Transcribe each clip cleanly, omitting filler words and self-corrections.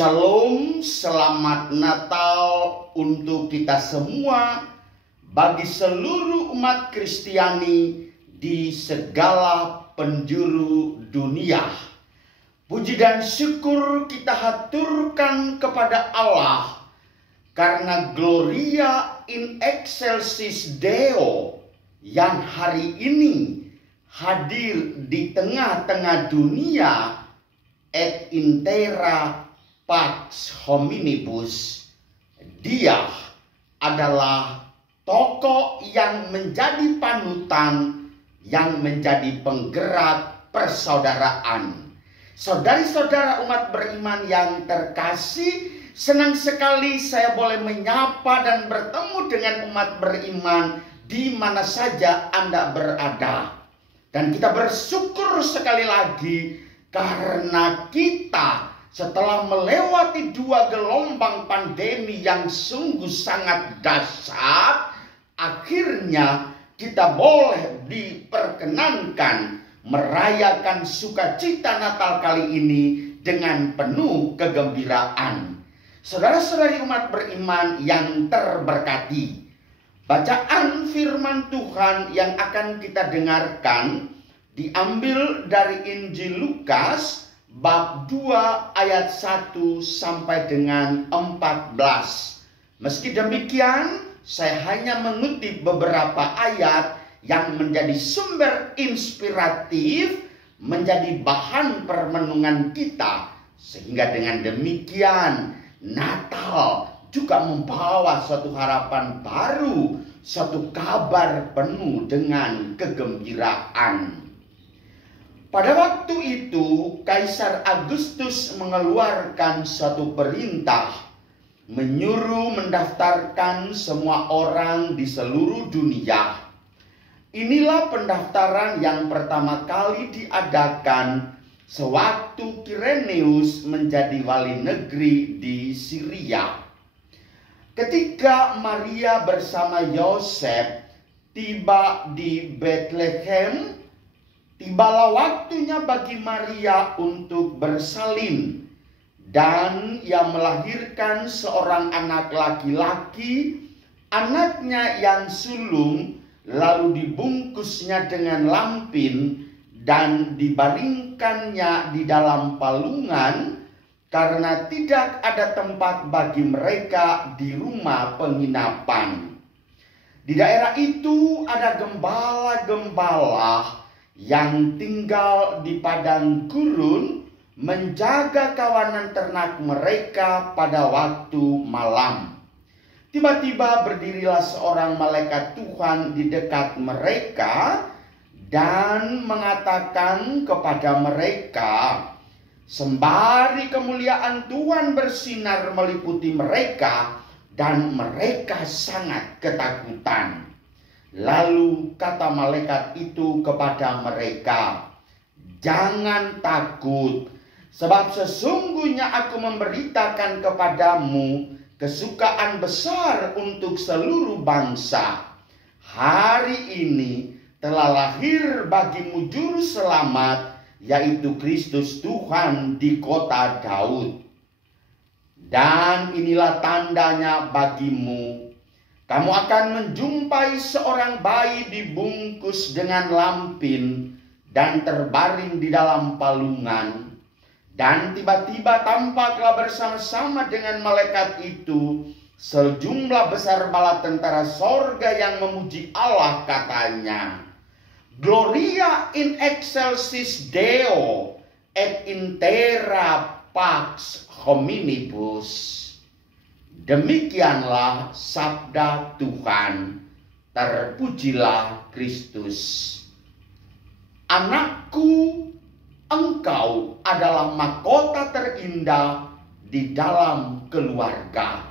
Shalom, selamat Natal untuk kita semua, bagi seluruh umat Kristiani di segala penjuru dunia. Puji dan syukur kita haturkan kepada Allah, karena Gloria in Excelsis Deo yang hari ini hadir di tengah-tengah dunia et in terra pax hominibus. Dia adalah tokoh yang menjadi panutan, yang menjadi penggerak persaudaraan. Saudari-saudara umat beriman yang terkasih, senang sekali saya boleh menyapa dan bertemu dengan umat beriman di mana saja Anda berada. Dan kita bersyukur sekali lagi karena kita setelah melewati 2 gelombang pandemi yang sungguh sangat dahsyat, akhirnya kita boleh diperkenankan merayakan sukacita Natal kali ini dengan penuh kegembiraan. Saudara-saudari umat beriman yang terberkati, bacaan firman Tuhan yang akan kita dengarkan diambil dari Injil Lukas bab 2 ayat 1 sampai dengan 14. Meski demikian, saya hanya mengutip beberapa ayat yang menjadi sumber inspiratif, menjadi bahan permenungan kita. Sehingga dengan demikian, Natal juga membawa suatu harapan baru, suatu kabar penuh dengan kegembiraan. Pada waktu itu, Kaisar Agustus mengeluarkan suatu perintah, menyuruh mendaftarkan semua orang di seluruh dunia. Inilah pendaftaran yang pertama kali diadakan sewaktu Kireneus menjadi wali negeri di Syria. Ketika Maria bersama Yosef tiba di Bethlehem, tibalah waktunya bagi Maria untuk bersalin, dan ia melahirkan seorang anak laki-laki. Anaknya yang sulung lalu dibungkusnya dengan lampin dan dibaringkannya di dalam palungan, karena tidak ada tempat bagi mereka di rumah penginapan. Di daerah itu ada gembala-gembala yang tinggal di padang gurun, menjaga kawanan ternak mereka pada waktu malam. Tiba-tiba berdirilah seorang malaikat Tuhan di dekat mereka dan mengatakan kepada mereka, sembari kemuliaan Tuhan bersinar meliputi mereka, dan mereka sangat ketakutan. Lalu kata malaikat itu kepada mereka, jangan takut, sebab sesungguhnya aku memberitakan kepadamu kesukaan besar untuk seluruh bangsa. Hari ini telah lahir bagimu juru selamat, yaitu Kristus Tuhan di kota Daud. Dan inilah tandanya bagimu, kamu akan menjumpai seorang bayi dibungkus dengan lampin dan terbaring di dalam palungan. Dan tiba-tiba tampaklah bersama-sama dengan malaikat itu sejumlah besar bala tentara sorga yang memuji Allah, katanya, Gloria in excelsis Deo et in terra pax hominibus. Demikianlah sabda Tuhan. Terpujilah Kristus. Anakku, engkau adalah mahkota terindah di dalam keluarga.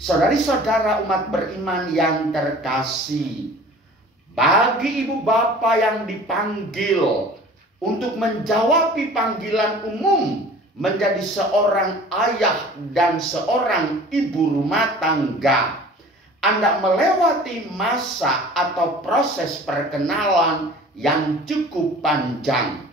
Saudari-saudara umat beriman yang terkasih, bagi ibu bapa yang dipanggil untuk menjawabi panggilan umum menjadi seorang ayah dan seorang ibu rumah tangga, Anda melewati masa atau proses perkenalan yang cukup panjang.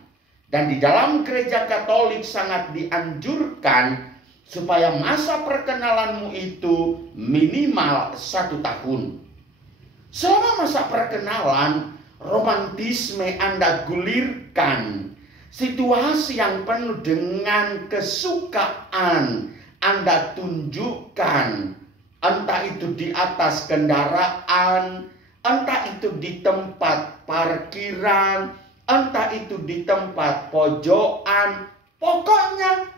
Dan di dalam gereja Katolik sangat dianjurkan supaya masa perkenalanmu itu minimal 1 tahun. Selama masa perkenalan, romantisme Anda gulirkan. Situasi yang penuh dengan kesukaan Anda tunjukkan. Entah itu di atas kendaraan, entah itu di tempat parkiran, entah itu di tempat pojokan. Pokoknya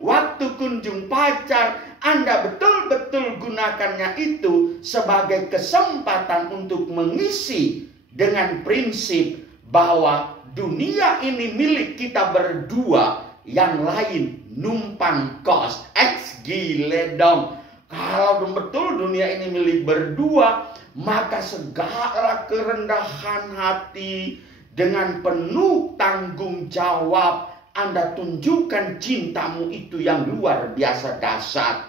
waktu kunjung pacar, Anda betul-betul gunakannya itu sebagai kesempatan untuk mengisi dengan prinsip bahwa dunia ini milik kita berdua, yang lain numpang kos. Gile dong. Kalau betul dunia ini milik berdua, maka segala kerendahan hati dengan penuh tanggung jawab Anda tunjukkan cintamu itu yang luar biasa dahsyat.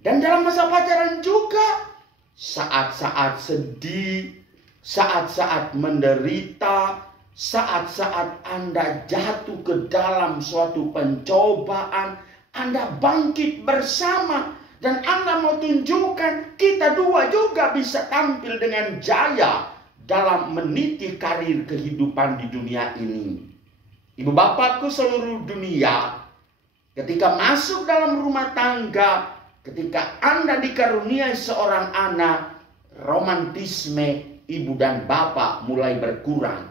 Dan dalam masa pacaran juga, saat-saat sedih, saat-saat menderita, saat-saat Anda jatuh ke dalam suatu pencobaan, Anda bangkit bersama. Dan Anda mau tunjukkan kita dua juga bisa tampil dengan jaya dalam meniti karir kehidupan di dunia ini. Ibu bapakku seluruh dunia, ketika masuk dalam rumah tangga, ketika Anda dikaruniai seorang anak, romantisme ibu dan bapak mulai berkurang.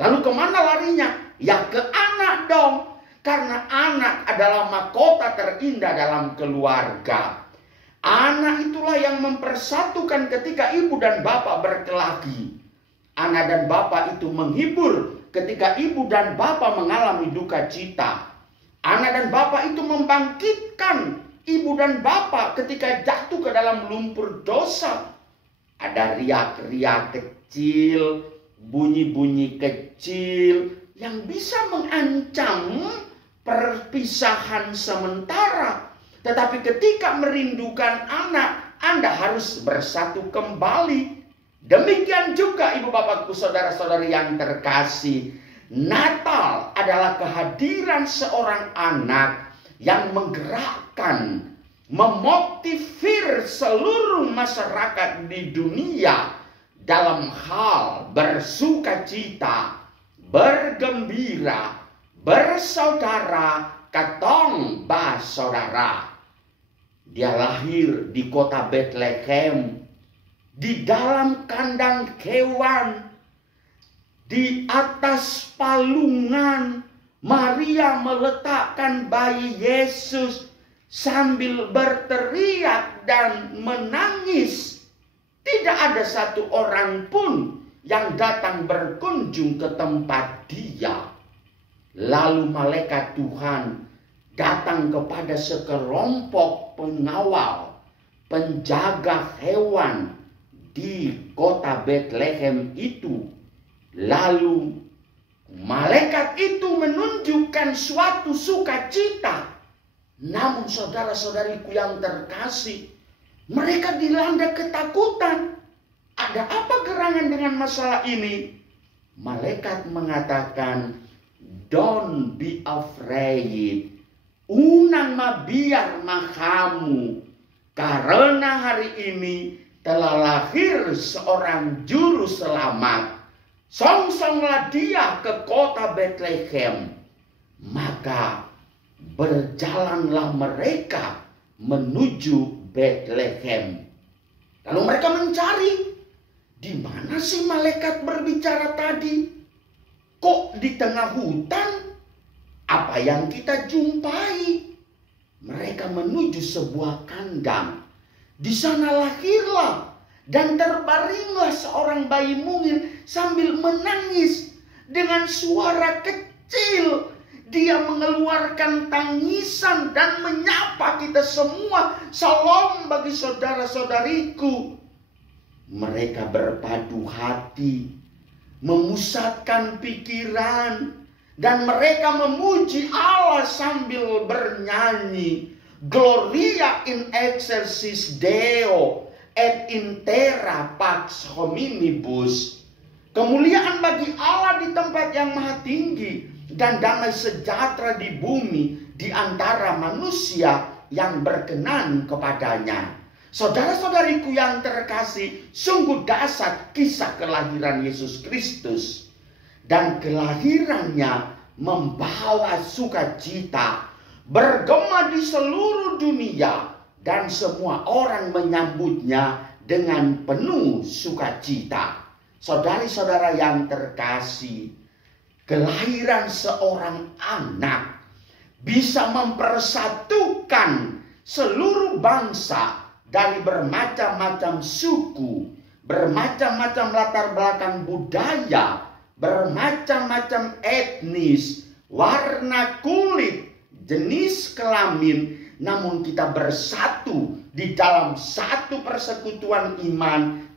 Lalu kemana larinya? Ya ke anak dong. Karena anak adalah mahkota terindah dalam keluarga. Anak itulah yang mempersatukan ketika ibu dan bapak berkelahi. Anak dan bapak itu menghibur ketika ibu dan bapak mengalami duka cita. Anak dan bapak itu membangkitkan ibu dan bapak ketika jatuh ke dalam lumpur dosa. Ada riak-riak kecil, bunyi-bunyi kecil yang bisa mengancam perpisahan sementara. Tetapi ketika merindukan anak, Anda harus bersatu kembali. Demikian juga ibu bapakku, saudara-saudari yang terkasih. Natal adalah kehadiran seorang anak yang menggerakkan, memotivir seluruh masyarakat di dunia dalam hal bersukacita, bergembira, bersaudara, katong basaudara. Dia lahir di kota Bethlehem, di dalam kandang hewan, di atas palungan. Maria meletakkan bayi Yesus sambil berteriak dan menangis. Tidak ada satu orang pun yang datang berkunjung ke tempat dia. Lalu malaikat Tuhan datang kepada sekelompok pengawal, penjaga hewan di kota Bethlehem itu. Lalu malaikat itu menunjukkan suatu sukacita. Namun saudara-saudariku yang terkasih, mereka dilanda ketakutan. Ada apa gerangan dengan masalah ini? Malaikat mengatakan, "Don't be afraid. Unang mabiar makamu. Karena hari ini telah lahir seorang juru selamat. Songsonglah dia ke kota Bethlehem." Maka berjalanlah mereka menuju Bethlehem. Lalu mereka mencari, di mana sih malaikat berbicara tadi? Kok di tengah hutan? Apa yang kita jumpai? Mereka menuju sebuah kandang. Di sana lahirlah dan terbaringlah seorang bayi mungil sambil menangis dengan suara kecil. Dia mengeluarkan tangisan dan menyapa kita semua. Salam bagi saudara-saudariku. Mereka berpadu hati, memusatkan pikiran, dan mereka memuji Allah sambil bernyanyi, "Gloria in excelsis Deo et in terra pax hominibus." Kemuliaan bagi Allah di tempat yang maha tinggi, dan damai sejahtera di bumi di di antara manusia yang berkenan kepadanya. Saudara-saudariku yang terkasih, sungguh dahsyat kisah kelahiran Yesus Kristus. Dan kelahirannya membawa sukacita, bergema di seluruh dunia, dan semua orang menyambutnya dengan penuh sukacita. Saudari-saudara yang terkasih, kelahiran seorang anak bisa mempersatukan seluruh bangsa dari bermacam-macam suku, bermacam-macam latar belakang budaya, bermacam-macam etnis, warna kulit, jenis kelamin, namun kita bersatu di dalam satu persekutuan iman